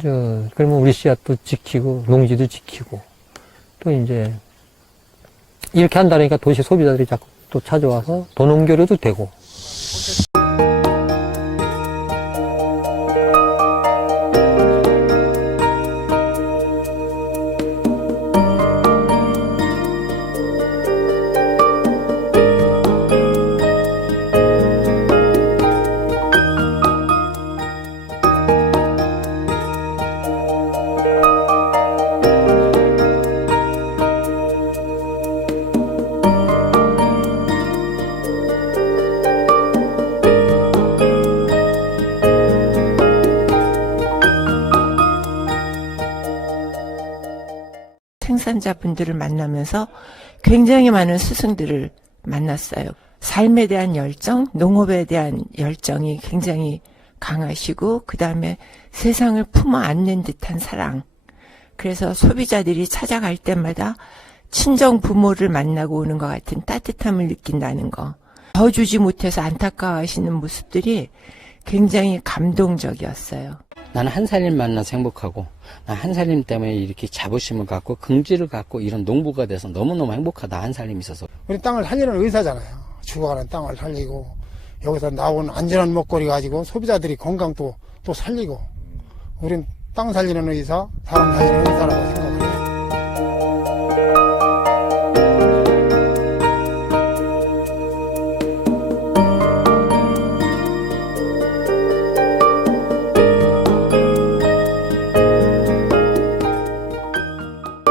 저, 그러면 우리 씨앗도 지키고, 농지도 지키고, 또 이제, 이렇게 한다니까 도시 소비자들이 자꾸 또 찾아와서 도농교류도 되고, 생산자분들을 만나면서 굉장히 많은 스승들을 만났어요. 삶에 대한 열정, 농업에 대한 열정이 굉장히 강하시고, 그 다음에 세상을 품어 안는 듯한 사랑. 그래서 소비자들이 찾아갈 때마다 친정 부모를 만나고 오는 것 같은 따뜻함을 느낀다는 거. 더 주지 못해서 안타까워하시는 모습들이 굉장히 감동적이었어요. 나는 한 살림 만나서 행복하고 나 한 살림 때문에 이렇게 자부심을 갖고 긍지를 갖고 이런 농부가 돼서 너무너무 행복하다 한 살림 있어서 우리 땅을 살리는 의사잖아요. 죽어가는 땅을 살리고 여기서 나온 안전한 먹거리 가지고 소비자들이 건강 또, 또 살리고 우린 땅 살리는 의사, 사람 살리는 의사라고 생각합니다.